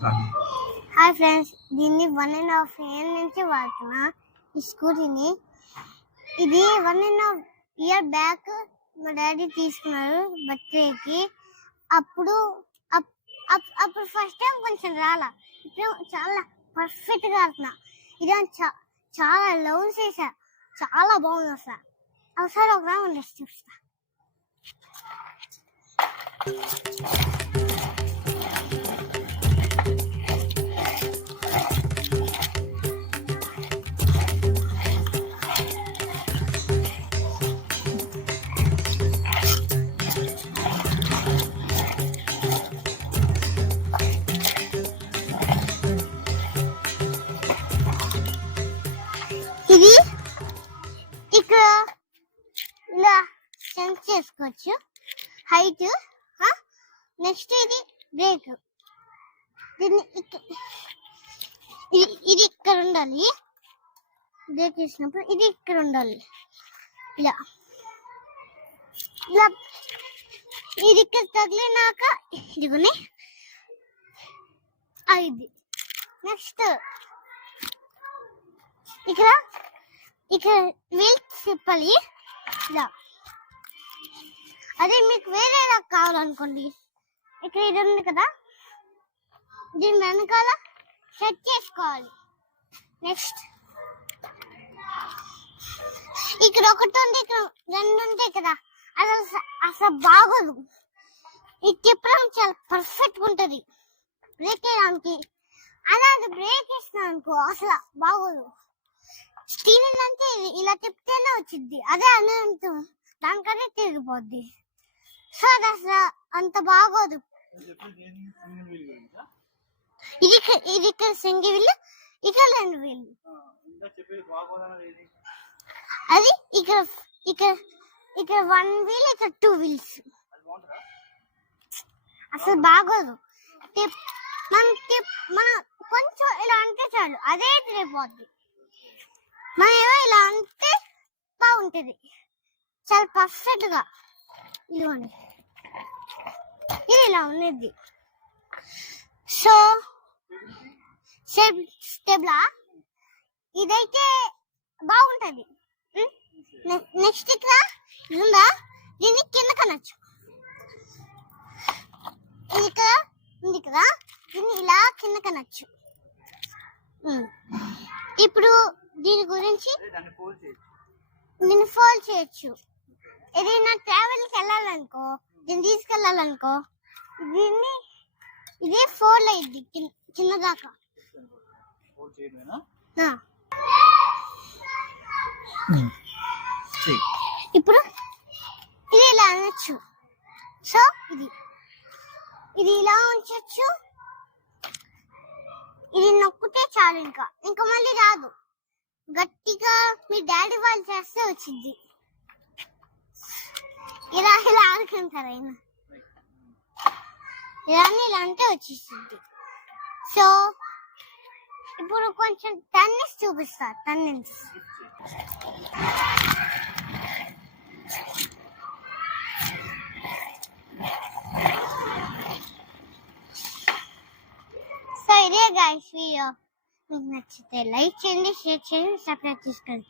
Hi friends, దీన్ని 1.5 year నుంచి వాడుతున్నా ఈ స్కూటీని. ఇది 1.5 year బ్యాక్ మా డాడీ తీసుకున్నారు బర్త్డేకి. అప్పుడు ఫస్ట్ టైం కొంచెం రాలా, ఇప్పుడు చాలా పర్ఫెక్ట్గా ఆడుతున్నా. ఇది చాలా లవ్ చేసా, చాలా బాగుంది. ఒకసారి ఒక రౌండ్ చూస్తా. ఇది ఇక్కడ ఇలా సెన్స్ చేసుకోవచ్చు హైట్. నెక్స్ట్ ఇది బ్రేక్, దీన్ని ఇది ఇక్కడ ఉండాలి. బ్రేక్ వేసినప్పుడు ఇది ఇక్కడ ఉండాలి. ఇలా ఇలా ఇది ఇక్కడ తగిలినాక ఇదిగుని ఇది. నెక్స్ట్ ఇక్కడ వీల్ తిప్పాలి ఇలా. అదే మీకు వేరేలా కావాలనుకోండి, ఇక్కడ ఇది ఉంది కదా, దీని వెనకాల సెట్ చేసుకోవాలి. నెక్స్ట్ ఇక్కడ ఒకటి ఉంది, ఇక్కడ 2 ఉంటాయి కదా, అసలు బాగోదు. ఇది తిప్పడం చాలా పర్ఫెక్ట్గా ఉంటుంది బ్రేక్ వేయడానికి. అలాగే బ్రేక్ వేసినా అనుకో అసలు బాగోదు. స్టీరింగ్ అంటే ఇలా తిప్పితేనే వచ్చింది, అదే అనంత దానికదే తిరిగిపోద్ది. సో అది అసలు అంత బాగోదు. ఇది ఇక్కడ సింగిల్ వీల్, ఇక్కడ 2 వీల్. అది ఇక్కడ 1 వీల్, ఇక్కడ 2 వీల్స్. అసలు బాగోదు. మన కొంచెం ఇలా అంటే చాలు, అదే తిరిగిపోద్ది. మనం ఏమో ఇలా అంటే బాగుంటుంది, చాలా పర్ఫెక్ట్ గా. ఇదిగోండి, ఇది ఇలా ఉన్నది. సో స్టెబ్లా ఇదైతే బాగుంటది. నెక్స్ట్ ఇక్కడ ఉందా, దీన్ని కింద కనొచ్చు. ఇది ఇక్కడ ఉంది కదా, దీన్ని ఇలా కింద కనొచ్చు. ఇప్పుడు దీని గురించి దీన్ని ఫోల్డ్ చేయొచ్చు. ఏదైనా ట్రావెల్కి వెళ్ళాలనుకో, దీన్ని తీసుకెళ్ళాలనుకో, దీన్ని ఇదే ఫోల్డ్ అయ్యింది కింద దాకా. ఇప్పుడు ఇది ఇలా అనొచ్చు. సో ఇది ఇలా ఉంచొచ్చు. ఇది నొక్కితే చాలు, ఇంకా మళ్ళీ రాదు. గట్టిగా మీ డాడీ వాళ్ళు చేస్తే వచ్చింది. ఇలా ఆడుకుంటారు ఆయన, ఇలా అంటే వచ్చేసింది. సో ఇప్పుడు కొంచెం టెన్నిస్ చూపిస్తా. టెన్నిస్ సో ఇదే గైస్ వీడియో. మీకు నచ్చితే లైక్ చేయండి, షేర్ చేయండి, సబ్స్క్రైబ్ చేసుకోండి.